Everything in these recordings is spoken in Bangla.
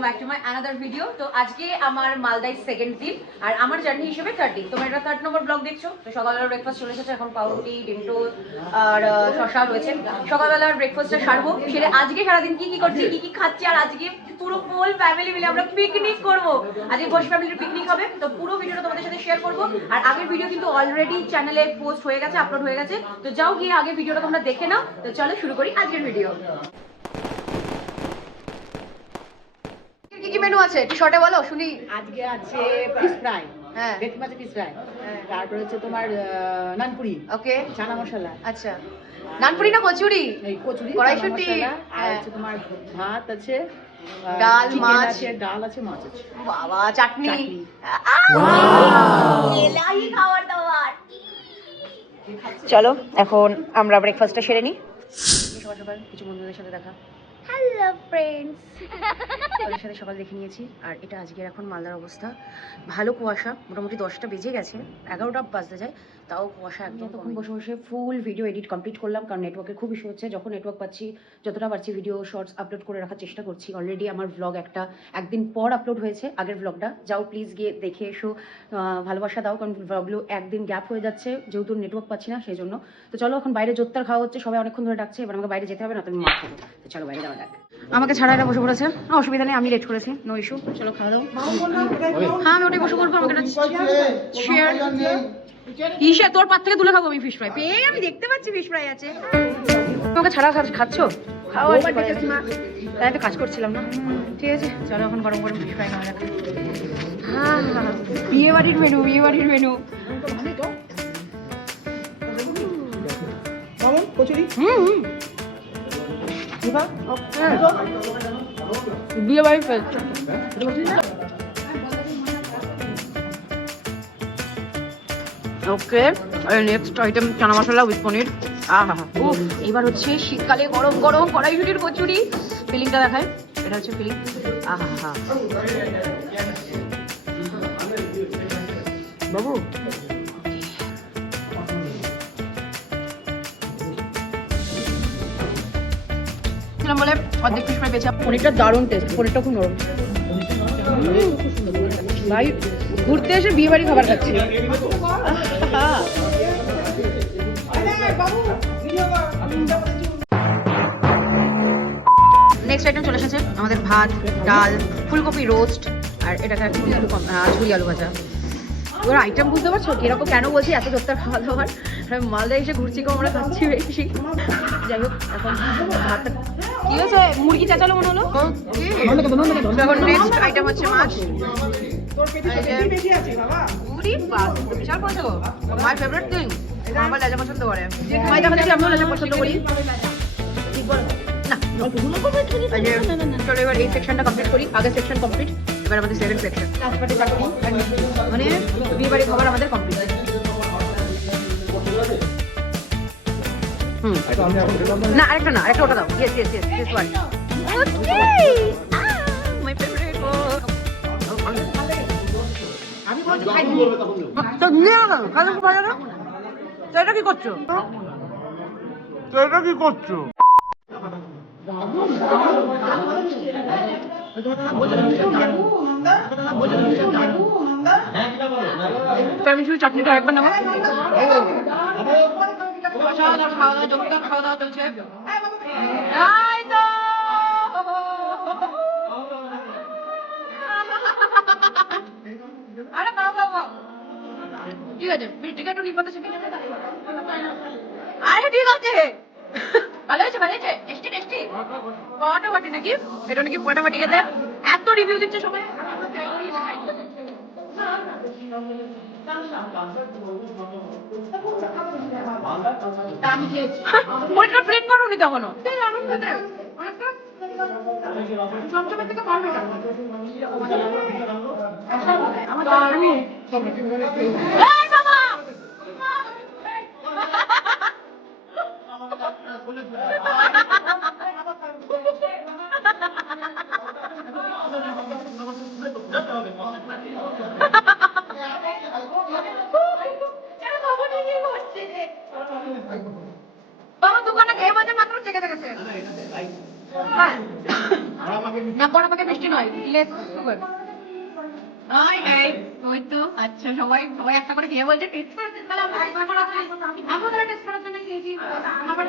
Welcome back to my another video. তো আজকে আমার মালদায় সেকেন্ড দিন আর আমার জার্নি হিসেবে থার্ড দিন। তোমরা এটা 3rd নম্বর ব্লগ দেখছো। তো সকালবেলা ব্রেকফাস্ট চলে এসেছে, এখন পাউরুটি, ডিম টোস্ট আর শসা রয়েছে। সকালবেলার ব্রেকফাস্টটা সারবো, সেটা আজকে সারাদিন কি কি করছি, কি কি খাচ্ছি, আর আজকে পুরো ফুল ফ্যামিলি মিলে আমরা পিকনিক করবো। আজকে ঘোষ ফ্যামিলির পিকনিক হবে, তো পুরো ভিডিওটা তোমাদের সাথে শেয়ার করবো। আর আগের ভিডিও কিন্তু অলরেডি চ্যানেলে পোস্ট হয়ে গেছে, আপলোড হয়ে গেছে, তো যাও গিয়ে আগের ভিডিওটা তোমরা দেখে নাও। তো চলো শুরু করি আজকের ভিডিও। কি কি মেনু আছে একটু শর্টে বলো শুনি। আজকে আছে ফিশ ফ্রাই, হ্যাঁ, ভেটকি মাছের ফিশ ফ্রাই, তারপর হচ্ছে তোমার নানপুরি, ওকে, চানা মশলা, আচ্ছা, নানপুরি না কচুরি, এই কচুরি, কড়াইশুঁটি, আর হচ্ছে তোমার ভাত আছে, ডাল, মাছ আছে, ডাল আছে, মাছ আছে, বাবা চাটনি, এলাই খাবার দাবার। চলো এখন আমরা ব্রেকফাস্টটা সেরে নিই। সকাল সকাল কিছু বন্ধুদের সাথে দেখা, হ্যালো ফ্রেন্ডস, ওদের সাথে সকাল দেখে নিয়েছি। আর এটা আজকের এখন মালদার অবস্থা, ভালো কুয়াশা, মোটামুটি 10টা বেজে গেছে, 11টা বাজতে যায়, তাও কুয়াশা একদম। তখন বসে বসে ফুল ভিডিও এডিট কমপ্লিট করলাম, কারণ নেটওয়ার্কের খুব ইস্যু হচ্ছে। যখন নেটওয়ার্ক পাচ্ছি, যতটা পারছি ভিডিও শর্টস আপলোড করে রাখার চেষ্টা করছি। অলরেডি আমার ব্লগ একদিন পর আপলোড হয়েছে, আগের ব্লগটা, যাও প্লিজ গিয়ে দেখে এসো, ভালোবাসা দাও, কারণ ব্লগগুলো একদিন গ্যাপ হয়ে যাচ্ছে যেহেতু নেটওয়ার্ক পাচ্ছি না সেই জন্য। তো চলো এখন বাইরে জোত্তার খাওয়া হচ্ছে, সবাই অনেকক্ষণ ধরে ডাকছে, এবার আমাকে বাইরে যেতে হবে, না তুমি মাছ খাবো। তো চলো বাইরে যাওয়া যাক। আমাকে ছাড়া এটা বসে পড়েছে, অসুবিধা নেই, আমি লেট করেছি, নো ইস্যু। চলো খাওয়া দাও। হ্যাঁ আমি ওটাই বসে করবো, আমাকে শেয়ার ইসে তোর পাত থেকে তুলে খাবো আমি ফিশ ফ্রাই পেয়ে, আমি দেখতে পাচ্ছি ফিশ ফ্রাই আছে। তোমাকে ছাড়া খাচ্ছো, খাওয়া তাই তো কাজ করছিলাম না, ঠিক আছে। চলো এখন গরম গরম ফিশ ফ্রাই খাওয়া যাক। হ্যাঁ বিয়ে বাড়ির মেনু, বিয়ে বাড়ির মেনু। কচুরি, বিয়ে বাড়ির fest. Okay, next item chana masala with paneer. আহা হা, ও এবার হচ্ছে শীতকালে গরম গরম কড়াইশুঁটির কচুরি। ফিলিংটা দেখায়, এটা হচ্ছে ফিলিং। আহা হা বাবু, বলে অর্ধেক ফিশ ফ্রাই পেয়েছি। পনিরটা দারুণ টেস্ট, পনিরটা খুব নরম। ভাই ঘুরতে এসে বিয়ে বাড়ি খাবার খাচ্ছি। নেক্সট আইটেম চলে এসেছে আমাদের, ভাত, ডাল, ফুলকপি রোস্ট, আর এটাকে ঝুরি আলু ভাজা। ওর আইটেম বুঝতে পারছো কিরকম, কেন বলছি এত দোস্তার খাওয়া দাওয়ার। মালদা এসে ঘুরছি কম, আমরা খাচ্ছি বেশি। যাই হোক এখন ভাতটা কি হয়েছে, মুরগি চাচালো মনে হলো। এখন নেক্সট আইটেম হচ্ছে মাছ। বিশাল পছন্দ, মাই ফেভারিট থিং। আমার লেজা পছন্দ করে, মাই দেখা যাচ্ছে আমিও লেজা পছন্দ করি। চলো এবার এই সেকশনটা কমপ্লিট করি, আগের সেকশন কমপ্লিট, এবার আমাদের সেকেন্ড সেকশন। মানে বিয়ে বাড়ি খাবার আমাদের কমপ্লিট। না আরেকটা না, আরেকটা ওটা দাও। Yes yes yes this one. Okay my favourite. আমি বলছি খাই তো নিয়ে না কাজে ভালো না। তো এটা কি করছো, তো এটা কি করছো? আমি শুধু চাটনিটা একবার নেবো। খাওয়া দাওয়া চলছে। আরে বাবা ঠিক আছে, মিষ্টিটা একটু নিপাতে শিখে নেবে। আরে ঠিক আছে, ভালো হয়েছে, ভালো হয়েছে, টেস্টি টেস্টি। ফাটাফাটি নাকি, এটা নাকি ফাটাফাটি খেতে এত রিভিউ দিচ্ছে সবাই। পরীক্ষা প্লেট করোনি তখনো, সবসময় থেকে পারবে না। বাবা দোকানে খেয়ে বাজে মাত্র চেকে দেখেছে। না পড়া পাকে মিষ্টি নয়, লেটস সুগার। হাই গাইস, ওই তো আচ্ছা সবাই সবাই একটা করে খেয়ে বলছে টেস্ট করে দিন, তাহলে আমরা একবার করে আমরা টেস্ট করার জন্য খেয়েছি। আবার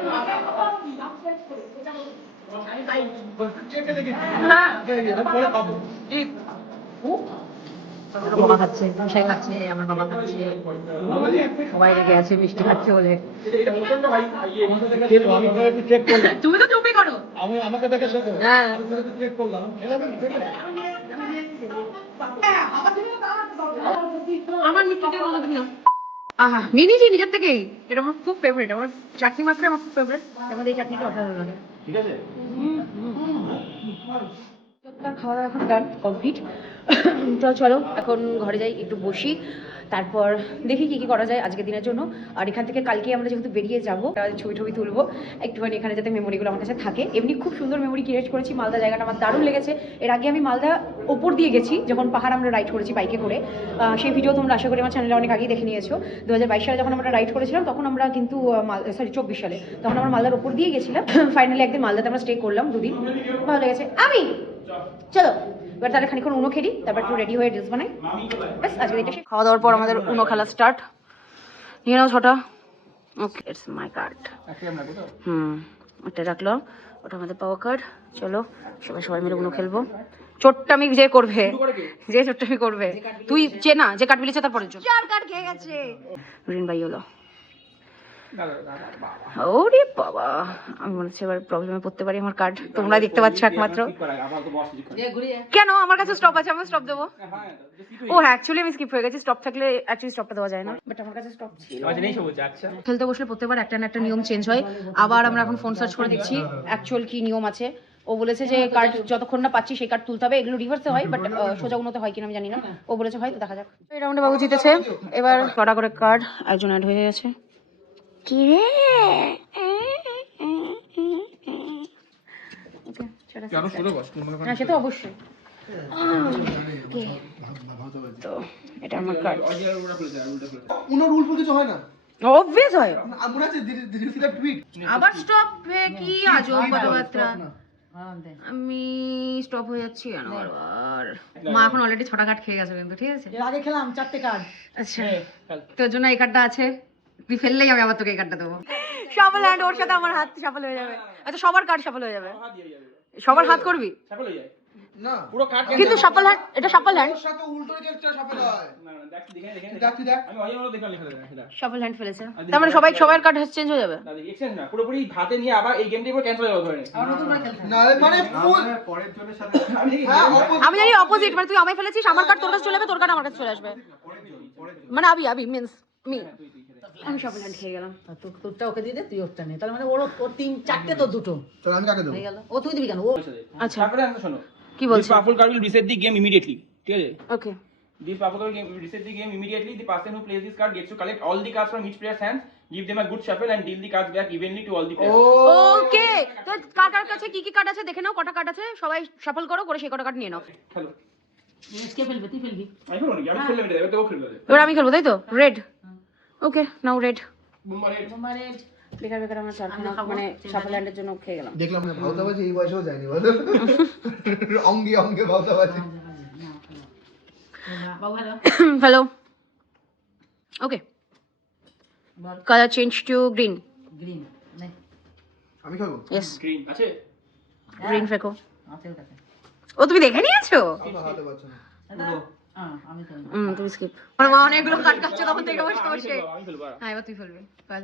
বাবা খাচ্ছে, মিশাই খাচ্ছে, আমার বাবা খাচ্ছে, সবাই রেগে আছে মিষ্টি খাচ্ছে বলে। তুমি তো চুপই করো। আমাকে দেখে শেখো। হ্যাঁ আমি চেক করলাম। আমার মিষ্টিটা ভালো দিলাম। আহা নিয়েছি নিজের থেকেই, এটা আমার খুব ফেভারিট, আমার চাটনি মাত্র আমার খুব ফেভারিট, আমাদের এই চাটনিটা অসাধারণ লাগে। ঠিক আছে? খাওয়া দাওয়া এখন ডান কমপ্লিট। তো চলো এখন ঘরে যাই, একটু বসি, তারপর দেখি কি কি করা যায় আজকের দিনের জন্য। আর এখান থেকে কালকে আমরা যেহেতু বেরিয়ে যাবো, ছবি টবি তুলবো একটুখানি এখানে, যাতে মেমোরিগুলো আমার কাছে থাকে। এমনি খুব সুন্দর মেমোরি ক্রিয়েট করেছি। মালদা জায়গাটা আমার দারুণ লেগেছে। এর আগে আমি মালদা ওপর দিয়ে গেছি, যখন পাহাড় আমরা রাইড করেছি বাইকে করে, সেই ভিডিও তোমরা আশা করি আমার চ্যানেলে অনেক আগেই দেখে নিয়েছো। 2022 সালে যখন আমরা রাইড করেছিলাম, তখন আমরা কিন্তু 24 সালে তখন আমরা মালদার ওপর দিয়ে গেছিলাম। ফাইনালি একদিন মালদাতে আমরা স্টে করলাম 2 দিন, ভালো লেগেছে। আমি চলো এবার তাহলে খানিক্ষণ উনো খেলি, তারপর একটু রেডি হয়ে রিলস বানাই। ব্যাস আজকে এটা খাওয়া দাওয়ার পর আমাদের উনো খেলা স্টার্ট। নিয়ে নাও ছটা। ওকে, ইটস মাই কার্ড। ওটা রাখলাম, ওটা আমাদের পাওয়ার কার্ড। চলো সবাই সবাই মিলে উনো খেলবো। চোট্টামি যে করবে, যে চোট্টামি করবে, তুই চেনা যে কার্ড বিলেছে তারপরে চার কার্ড খেয়ে গেছে রিন ভাই হলো। ওরে বাবা, আমি মনে হচ্ছে এবার প্রবলেমে পড়তে পারি। আমার কার্ড তোমরা দেখতে পাচ্ছ একমাত্র। কেন আমার কাছে স্টপ আছে, আমি স্টপ দেবো। ও হ্যাঁ, অ্যাকচুয়ালি আমি স্কিপ হয়ে গেছি। স্টপ থাকলে অ্যাকচুয়ালি স্টপটা দেওয়া যায় না, বাট আমার কাছে স্টপ ছিল। খেলতে বসলে প্রত্যেকবার একটা না একটা নিয়ম চেঞ্জ হয়। আবার আমরা এখন ফোন সার্চ করে দেখছি অ্যাকচুয়াল কি নিয়ম আছে। ও বলেছে যে কার্ড যতক্ষণ না পাচ্ছি সেই কার্ড তুলতে হবে। এগুলো রিভার্সে হয়, বাট সোজা উন্নতে হয় কিনা আমি জানি না। ও বলেছে হয়, তো দেখা যাক। এই রাউন্ডে বাবু জিতেছে। এবার কটা করে কার্ড একজন অ্যাড হয়ে গেছে। কি রে হ্যাঁ, সে তো অবশ্যই। তো এটা আমার কার্ড। কোনো রুল ফুল কিছু হয় না। অবভিয়াস হয়। আমরা যে দিদি টুইট আবার স্টপ কি আজব কথাবার্তা। আমি স্টপ হয়ে যাচ্ছি কেন বারবার? মা এখন অলরেডি 6টা কার্ড খেয়ে গেছে কিন্তু, ঠিক আছে? এর আগে খেলাম 4টে কার্ড। আচ্ছা, তোর জন্য এই কার্ডটা আছে, তুই ফেললেই আমি আবার তোকে এই কার্ডটা দেবো। শাফল হ্যান্ড, ওর সাথে আমার হাত শাফল হয়ে যাবে। আচ্ছা, সবার কার্ড শাফল হয়ে যাবে। সবার হাত করবি না পুরো কার্ড কিন্তু শাফল হ্যান্ড, এটা শাফল হ্যান্ড। ওর সাথে উল্টো দিকে একটা শাফল হয়। না না, দেখ দেখ আমি ওইগুলো দেখে লেখা দেখ। শাফল হ্যান্ড ফেলেছে, তার মানে সবার কার্ড চেঞ্জ হয়ে যাবে। দাদি এক্সচেঞ্জ না, পুরোপুরি হাতে নিয়ে আবার এই গেমটা পুরো ক্যান্সেল হয়ে যাবে ধরে। আর নতুন করে খেলতে না মানে ফুল পরের জনের সাথে আমি জানি অপোজিট, মানে তুই আমায় ফেলেছিস, আমার কার্ড তোর কাছে চলে যাবে, তোর কার্ড আমার কাছে চলে আসবে। মানে আবি মিন্স মি। আমি শাফল হ্যান্ড খেয়ে গেলাম। তোরটা ওকে দিয়ে দে, তুই ওরটা নে। তার মানে ওর 3-4টে তো দুটো চল আমি কাকে দেব হয়ে গেল। ও তুই দিবি কেন? ও আচ্ছা, তারপরে আমরা শোনো, কি বলছিস? This powerful card will reset the game immediately. ঠিক আছে? ওকে, This powerful card will reset the game immediately. The person who plays this card gets to collect all the cards from each player's hands, give them a good shuffle and deal the cards back evenly to all the players. ওকে। তো কার কাছে কি কি কার্ড আছে দেখে নাও, কটা কার্ড আছে, সবাই শাফল করো, করে সেই কটা কার্ড নিয়ে নাও। হ্যালো। কে ফেলবে? তুই ফেলবি। আমি বলবো নাকি? আমি খেললে এবার তো ও খেলবে। এবার আমি খেলবো, তাই তো? রেড। ওকে, নাও রেড। বোম্বারে বেকার আমার চারখানা মানে শাফল হ্যান্ডের জন্য খেয়ে গেলাম। দেখলাম না ভাওতাবাজি এই বয়সেও যায়নি বলো অঙ্গে অঙ্গে ভাওতাবাজি বাবু hello. Hello. Okay, colour change to green. Green নে। আমি খেলবো ইয়েস, গ্রিন আছে? Green phaco. আছে ওর কাছে। ও তুমি দেখে নিয়েছো? আমি হাতে পাচ্ছি না আমি খেলবো। তুমি স্কিপ। আমার মা অনেকগুলো কার্ড কাটছে তখন থেকে বসে বসে। আমি খেলবো। হ্যাঁ, এবার তুই ফেলবি। ফেল।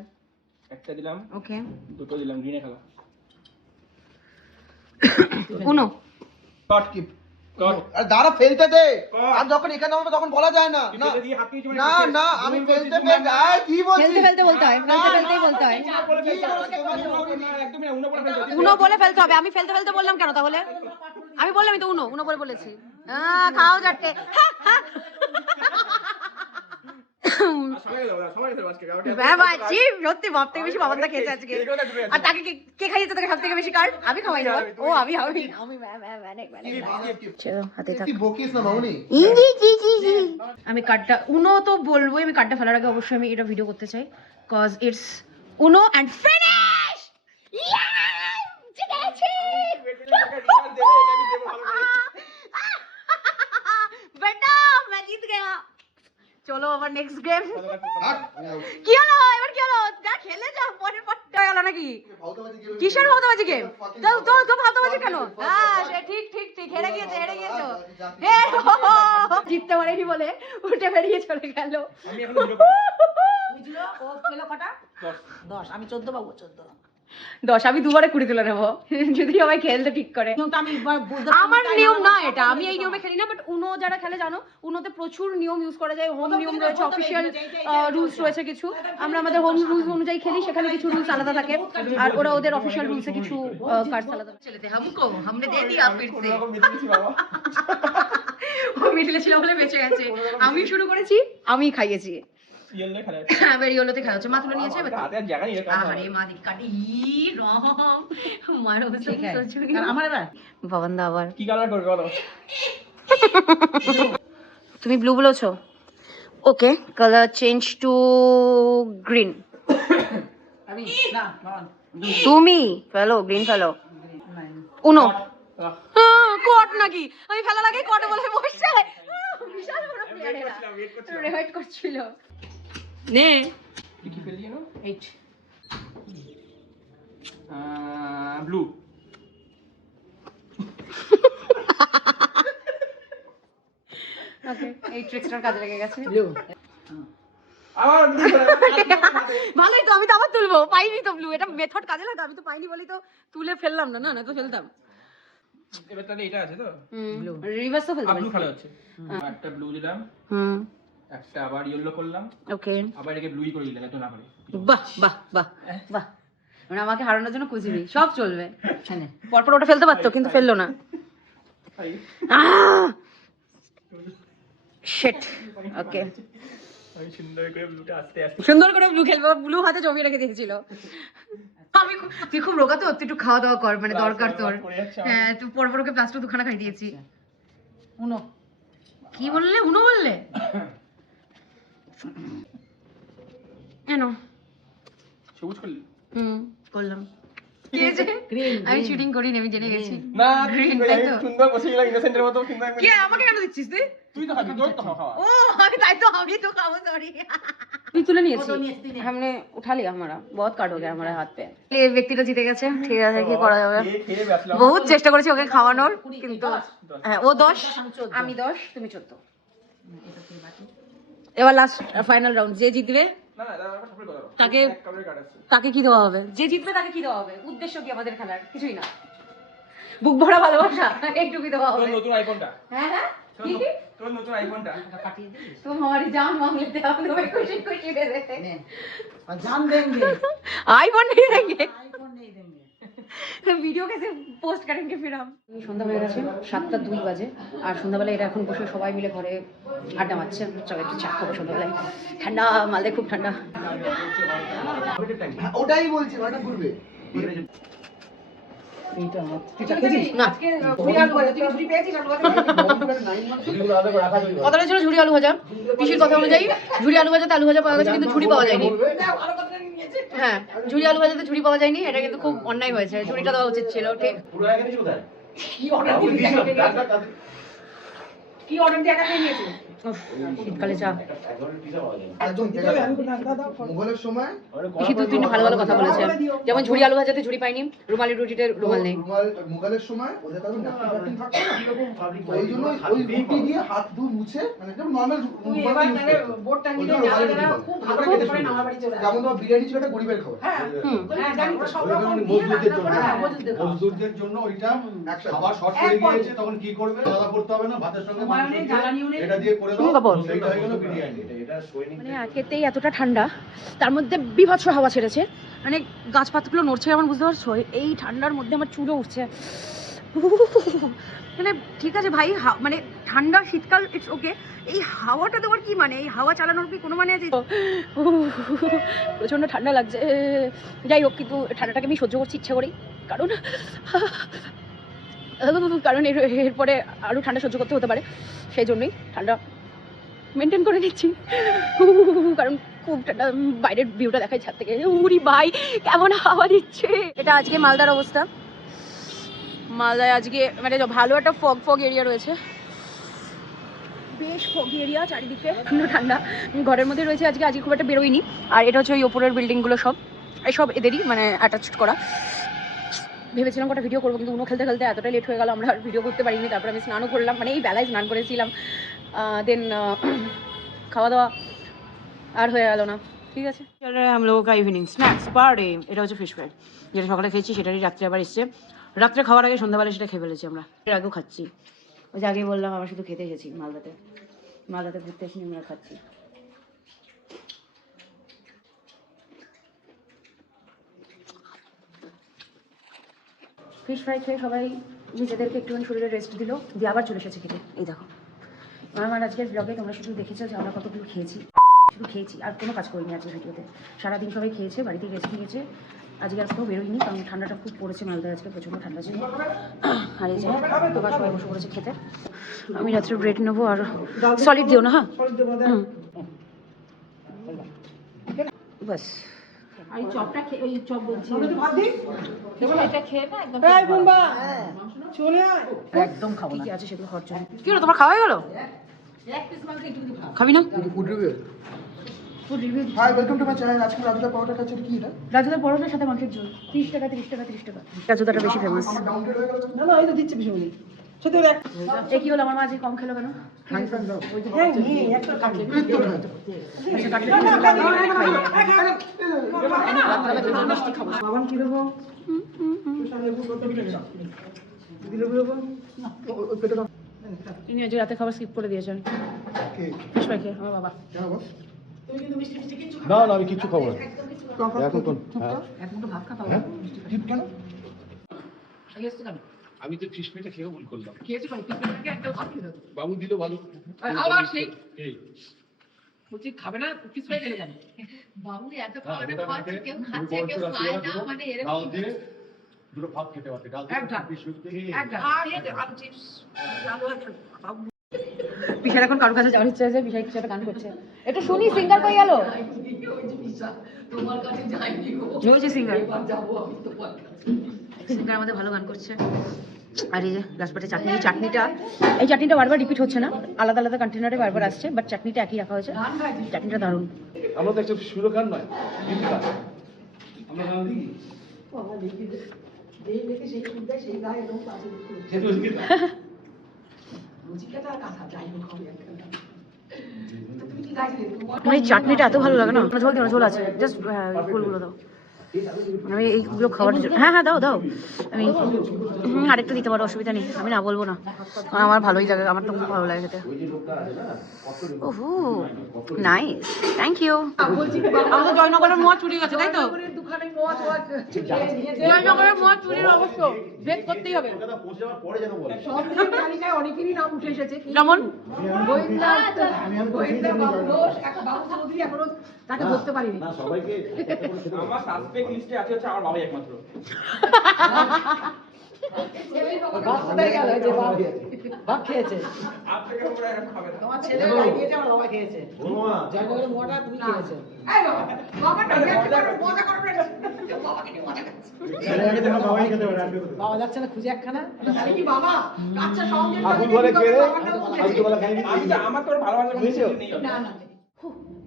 একটা দিলাম, ওকে, দুটো দিলাম, গ্রিনে খেলা। উনো। কট কিপ কট। আর দাঁড়া ফেলতে দে আর যখন এখানে হবে তখন বলা যায় না না ফেলে দিয়ে হাত কিছু না না আমি ফেলতে ফেলতে আয় কি বলছিস ফেলতে বলতে হয়, ফেলতেই বলতে হয়। একদম না, উনো বলে ফেলতে। উনো বলে ফেলতে হবে। আমি ফেলতে বললাম কেন তাহলে? আমি বললামই তো উনো বলে বলেছি। খাও যাচ্ছে। সত্যি বাপ থেকে বেশি বাবার দা খেয়েছে আজকে। আর তাকে কে খাইয়েছে তোকে সব থেকে বেশি কার্ড? আমি খাওয়াই না। ও আমি চলো হাতে থাক। তুই বকিস না মামুনি আমি কার্ডটা উনো তো বলবোই। আমি কার্ডটা ফেলার আগে অবশ্যই আমি এটা ভিডিও করতে চাই, cause it's Uno and finish. জিতেছি। बेटा मैं जीत गया চলো আবার নেক্সট গেম হাট। কি হলো এবার কি হলো যা খেলে যা পরের পার্টটা গেল নাকি ভাউতাবাজি game এ কিসের খেলে। ভাউতাবাজি গেম তো তো তো ভাউতাবাজি কেন হ্যাঁ সে ঠিক ঠিক ঠিক হেরে গিয়েছো হে জিততে পারেনি বলে উঠে বেরিয়ে চলে গেল আমি এখন জিরো পাবো। তুই জিরো, ও পেলো কটা? 10, আমি 14 পাবো, 14। 10 আমি দুবারে 20 তুলে নেবো যদি সবাই খেলতে ঠিক করে নিয়মটা আমি একবার বুঝতে আমার পারি, তাই নিয়ম না আমার এটা আমি এই বলে নিয়মে দিলাম। খেলি না বাট উনো যারা খেলে জানো উনোতে প্রচুর নিয়ম ইউজ করা যায় হোম ওটা নিয়ম বলে রয়েছে দাও, অফিসিয়াল বলতে হবে, এই রুলস বলছে। রয়েছে কিছু এটা আমরা খেলে আমাদের হোম সমস্যা রুলস হয়। অনুযায়ী খেলি সেখানে কিছু রুলস আলাদা থাকে আর ওরা ওদের অফিসিয়াল রুলসে কিছু কার্ডস আলাদা চলেতে हमको हमने दे दिया फिर से কোনোরকম বেঁচে গেছি বাবা। ও মিডলে ছিল বলে বেঁচে গেছে আমি শুরু করেছি আমি খাইয়েছি ইয়েলো খেলা এবার ইয়েলোতে খাওয়া হচ্ছে মা তুলে নিয়েছে এবার হাতে আর জায়গা নেই এরকম আরে মা দিক্কাটি রং মার অবস্থা ঠিক আছে। সহ্য আর আমার এবার ভবন দা আবার কি কালার করবে বলো তুমি ব্লু বলেছো okay colour change to green আমি না বাবা তুমি ফেলো গ্রিন ফেলো উনো কট নাকি আমি ফেলার আগেই কট বলে বসছে বিশাল বড় প্লেয়ার এরা ওয়েট করছিল নে কি কি ফেললি না 8 ব্লু ওকে এই ট্রিক্সটার কাজে লেগে গেছে ব্লু আবার blue খেলা। ভালোই তো আমি তো আবার তুলবো পাইনি তো ব্লু এটা মেথড কাজে লাগে আমি তো পাইনি বলি তো তুলে ফেললাম না না তো ফেলতাম এবার তাহলে এটা আছে তো ব্লু রিভার্স তো ফেলতে ব্লু পারি খেলা হচ্ছে একটা ব্লু দিলাম একটা আবার ইয়েলো করলাম ওকে আবার এটাকে ব্লুই করে দিলাম এত না করে বাহ বাহ বাহ বাহ মানে আমাকে হারানোর জন্য খুঁজিনি সব চলবে হ্যাঁ পরপর ওটা ফেলতে পারতো কিন্তু ফেললো না এই, শিট ওকে আমি সুন্দর করে ব্লুটা আস্তে আস্তে সুন্দর করে ব্লু খেলবো ব্লু হাতে জমিয়ে রেখে দিয়েছিল আমি তুই খুব রোগা তো তুই একটু খাওয়া দাওয়া কর মানে দরকার তোর পড়ে যাচ্ছে আমার। হ্যাঁ তুই পরপর ওকে প্লাস্টার দুখানা খাই দিয়েছি উনো কি বললে উনো বললে এনো সবুজ করলি করলাম গ্রিন আমি শুটিং করি আমি জেনে গেছি না Green, তুই তাই আমি তো? সুন্দর বসে গেলাম ইনোসেন্টের মতো কিন্তু আমি কে আমাকে কেন দিচ্ছিস তুই তুই তো খাবি তোর তো খাওয়া ओ अभी ताई तो हम ही तो खाओ सॉरी তুই তুলে নিয়েছিস वो तो नहीं, नहीं। हमने उठा लिया हमारा बहुत कार्ड हो गया हमारे हाथ पे এই ব্যক্তিটা জিতে গেছে ঠিক আছে কি করা যাবে খেয়ে খেয়ে বাঁচলাম বহুত চেষ্টা করেছি ওকে খাওয়ানোর কিন্তু 10 হ্যাঁ ও 10 আমি 14 আমি 10 তুমি 14 এটা তুই বাকি এবার লাস্ট ফাইনাল রাউন্ড যে জিতবে না না দাঁড়া আমার ঠাকুরের কথা বলো। তাকে- এক কালারের কার্ড আছে তাকে কি দেওয়া হবে যে জিতবে তাকে কি দেওয়া হবে উদ্দেশ্য কি আমাদের খেলার কিছুই না বুক ভরা ভালোবাসা একটুকুই দেওয়া তোর হবে নতুন আইফোনটা হ্যাঁ হ্যাঁ কি কি তোর নতুন আইফোনটা এটা কাটিয়ে দিস तुम हमारी जान मांग लेते हम तुम्हें खुशी खुशी दे देते ने और जान देंगे आईफोन नहीं देंगे आईफोन नहीं देंगे ভিডিও कैसे পোস্ট करेंगे फिर हम সন্ধ্যা হয়ে গেছে 7:02 বাজে আর সন্ধ্যাবেলা এরা এখন বসে সবাই মিলে ঘরে আড্ডা মারছে চলো একটু চা খাবো সন্ধ্যাবেলায় ঠান্ডা মালদে খুব ঠান্ডা হ্যাঁ, ওটাই বলছি ওটা ঘুরবে এইটা আমার তুই চাচ্ছিস না আজকে তুই আলু ভাজা তুই ঝুড়ি পেয়েছিস আলু ভাজা কথাটা ছিল ঝুড়ি আলু ভাজা পিসির কথা অনুযায়ী ঝুড়ি আলু ভাজাতে আলু ভাজা পাওয়া গেছে কিন্তু ঝুড়ি পাওয়া যায়নি ভালো কথা নিয়েছে হ্যাঁ ঝুড়ি আলু ভাজাতে ঝুড়ি পাওয়া যায়নি এটা কিন্তু খুব অন্যায় হয়েছে ঝুড়িটা দেওয়া উচিত ছিল ঠিক কি অর্ডার দিবি কি অর্ডার দিয়ে একা নিয়েছিস উফ, শীতকালে চা একদম মুঘলের সময় পিসি দু তিনটে ভালো ভালো কথা বলেছে যেমন ঝুড়ি আলু ভাজাতে ঝুড়ি পাইনি রুমালি রুটিতে রুমাল নেই মুঘলের সময় ওদের কাছে ন্যাপকিন থাকতো না ওই জন্য ওই রুটি দিয়ে হাত ধু মুছে মানে একদম নর্মাল তুই এবার মানে বোর্ডটা নিয়ে যারা যারা খুব ভালো খেতে পারে না আমার বাড়ি চলে যেমন তোমার বিরিয়ানি ছিল একটা গরিবের খাবার হ্যাঁ হুম হ্যাঁ জানি ওরা সব রকম ওইটা দিয়ে মজদুরদের রান্না করে, জন্য। হ্যাঁ, মজদুরদের খাওয়া। মজদুরদের জন্য ওইটা একসাথে। খাবার শর্ট করে একবারে। গিয়েছে তখন কি করবে আলাদা করতে হবে না ভাতের সঙ্গে সময় মাংস নেই, দিয়ে জ্বালানিও নেই। এটা দিয়ে করে হুম, বাবা। দাও সেইটা হয়ে গেল বিরিয়ানি মানে একেতেই এতটা ঠান্ডা তার মধ্যে বিভৎস হাওয়া ছেড়েছে মানে গাছপাতগুলো নড়ছে যেমন বুঝতে পারছো এই ঠান্ডার মধ্যে আমার চুলও উঠছে মানে ঠিক আছে ভাই মানে ঠান্ডা শীতকাল ইটস ওকে এই হাওয়াটা দেওয়ার কি মানে এই হাওয়া চালানোর কি কোনো মানে আছে প্রচন্ড ঠান্ডা লাগছে যাই হোক কিন্তু ঠান্ডাটাকে আমি সহ্য করছি ইচ্ছা করি কারণ কারণ এরপরে আরও ঠান্ডা সহ্য করতে হতে পারে সেই জন্যই ঠান্ডা মেনটেন করে নিচ্ছি কারণ খুব ঠান্ডা বাইরের ভিউটা দেখাই ছাদ থেকে উরি ভাই কেমন হাওয়া দিচ্ছে এটা আজকে মালদার অবস্থা মালদায় আজকে মানে ভালো একটা ফগ এরিয়া রয়েছে, বেশ ফগি এরিয়া, চারিদিকে ঠান্ডা। ঘরের মধ্যে রয়েছে আজকে খুব একটা বেরোয়নি। আর এটা হচ্ছে ওই ওপরের বিল্ডিংগুলো সব এসব এদেরই মানে অ্যাটাচড করা। ভেবেছিলাম কটা ভিডিও করবো, কিন্তু উনো খেলতে খেলতে এতটাই লেট হয়ে গেল, আমরা আর ভিডিও করতে পারিনি। তারপর আমি স্নানও করলাম, মানে এই বেলায় স্নান করেছিলাম, দেন খাওয়া দাওয়া আর হয়ে গেল না। ঠিক আছে, চলো আমরা ইভিনিং স্ন্যাক্স পার্টি। এটা হচ্ছে ফিশ ফ্রাই, যেটা সকালে খেয়েছি সেটারই রাত্রে আবার এসছে। রাত্রে খাওয়ার আগে সন্ধ্যাবেলা সেটা খেয়ে ফেলেছি আমরা, এর আগেও খাচ্ছি। ওই যে আগে বললাম আমরা শুধু খেতে এসেছি মালদাতে ঘুরতে এসে আমরা খাচ্ছি। ফিশ ফ্রাই খেয়ে সবাই নিজেদেরকে একটুখানি শরীরে রেস্ট দিল, দিয়ে আবার চলে এসেছে খেতে। এই দেখো আমার আজকের ব্লগে তোমরা শুধু দেখেছো যে আমরা কতগুলো খেয়েছি, শুধু খেয়েছি আর কোনো কাজ করিনি আজকের ভিডিওতে। সারাদিন সবাই খেয়েছে, বাড়িতে রেস্ট নিয়েছে। আজকে আর কোথাও বেরোয়নি, কারণ ঠান্ডাটা খুব পড়েছে মালদায়, আজকে প্রচণ্ড ঠান্ডা ছিল। আর এই যে তোমরা সবাই বসে পড়েছে খেতে। আমি রাত্রে ব্রেড নেবো, আর সলিড দিও না। হ্যাঁ বাস। আর এই চপটা খেয়ে, ওই চপ বলছি এটা খেয়ে না একদম একদম খাবো না, কি আছে সেগুলো খাওয়ার জন্য। কি হলো তোমার খাওয়া হয়ে গেল? খাবি না? Food review. Hi, welcome to my channel. আজকে রাজুদা পাউডার খাচ্ছে, কি এটা? রাজুদার পরোটার সাথে মাংসের ঝোল, 30 টাকা 30 টাকা 30 টাকা। রাজুদাটা বেশি ফেমাস। ডাউনলোড হয়ে গেল। না এই তো দিচ্ছে বেশি বলি সত্যি ওরা এ কি হলো, আমার মা আজকে কম খেলো কেন? হাই ফ্রেন্ড দাও। হ্যাঁ নিয়ে একটা কাটলে একটু খাই। আচ্ছা কাটলে খাই মিষ্টি খাবো। বাবান কি দেবো ওই পেটে দাও। তিনি আজ রাতে খাবার স্কিপ করে দিয়েছেন কে? ফিশ ফ্রাই খেয়ে, আমার বাবা। কেন বস? তুমি কিন্তু মিষ্টি মিষ্টি কিছু না আমি কিচ্ছু খাবো না এখন তো হ্যাঁ এখন তো ভাত খাওয়া হ্যাঁ? ঠিক কেন? খেয়েছো কেন আমি তো ফিশ ফ্রাইটা খেয়েও ভুল করলাম খেয়েছো ভাই পিছনে একটা ভাত খেয়ে দাও বাবু দিল ভালো আবার সেই এই বলছি খাবে না পিস ফ্রাই খেলে যাবে বাবু এত খাওয়াটা খাচ্ছে কেউ খাচ্ছে কেউ খায় না মানে এরকম ডাল দিয়ে দুটো ভাত খেতে পারতে ডাল দিয়ে একদম। ফিশ ফ্রাই একদম আর চিপস আলু আছে বাবু বিশাল এখন কারোর কাছে যাওয়ার ইচ্ছা আছে, বিশাল কিছু একটা গান করছে। একটু শুনি, সিঙ্গার কই গেল? তোমার কাছে যাইনি গো ওই যে সিঙ্গার, এবার যাবো আমি তোমার কাছে সিঙ্গার আমাদের ভালো গান করছে। আর এই যে লাস্ট পার্টে চাটনি, এই চাটনিটা বারবার রিপিট হচ্ছে না, আলাদা আলাদা কন্টেনারে বারবার আসছে, বাট চাটনিটা একই রাখা হয়েছে। চাটনিটা দারুণ। আমরা তো একটা সুরকার নয় গীতিকার আমরা গান দিই বাবা দেখি যেই দেখে সেই শুনতে সেই গায়ে একদম পাশে সে তো গীত মুজিকাটা কাঁথা যাই হোক হবে একটা তুমি কি গাইছিলে আমার এই চাটনিটা এত ভালো লাগে না, ঝোল দিও না, ঝোল আছে, জাস্ট ফুলগুলো দাও। আমি এইগুলো খাওয়ার জন্য, হ্যাঁ দাও আমি আরেকটু দিতে পারো, অসুবিধা নেই, আমি না বলবো না, আমার ভালোই লাগে, আমার তো খুব ভালো লাগে খেতে। ওহো নাইস, থ্যাংক ইউ। আমাদের জয়নগরের মোয়া চুরি গেছে, তাই তো? দোকানে মজ জয়নগরের মোয়া চুরির অবশ্য ভেদ করতেই হবে। পৌঁছে যাওয়ার পরে যেন বলে সব দিনের তালিকায় অনেকেরই নাম উঠে এসেছে যেমন গোয়েন্দা বাবু ঘোষ, একটা বাবু চৌধুরী এখনো তাকে ধরতে পারিনি না সবাইকে আমার সাসপেক্ট লিস্টে আছে হচ্ছে আমার বাবাই একমাত্র। ভাব খেয়েছে আপনাকে উপরে এখন খাবে না। তোমার ছেলে লাগিয়েছে আমার বাবা খেয়েছে জয়নগরের মোটা তুমি খেয়েছো বাবা যাচ্ছে না খুঁজে একখানা কি বাবা আচ্ছা সঙ্গে আগুন ঘরে খেয়ে আজকে বেলা খাইনি আমার তো ওর ভালোবাসার কোনো কিছু নেই। না না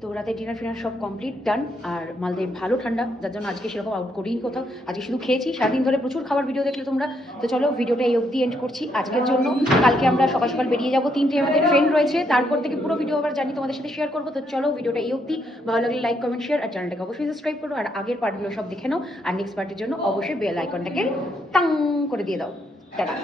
তো রাতে ডিনার ফিনার সব কমপ্লিট ডান। আর মালদে ভালো ঠান্ডা, যার জন্য আজকে সেরকম আউট করিনি কোথাও, আজকে শুধু খেয়েছি। সারাদিন ধরে প্রচুর খাবার ভিডিও দেখলে তোমরা। তো চলো ভিডিওটা এই অবধি এন্ড করছি আজকের জন্য। কালকে আমরা সকাল সকাল বেরিয়ে যাবো, 3টে আমাদের ট্রেন রয়েছে, তারপর থেকে পুরো ভিডিও আবার জানি তোমাদের সাথে শেয়ার করবো। তো চলো ভিডিওটা এই অবধি, ভালো লাগলে লাইক কমেন্ট শেয়ার, আর চ্যানেলটাকে অবশ্যই সাবস্ক্রাইব করো, আর আগের পার্টগুলো সব দেখে নাও, আর নেক্সট পার্টের জন্য অবশ্যই বেল আইকনটাকে টাং করে দিয়ে দাও। টাটা।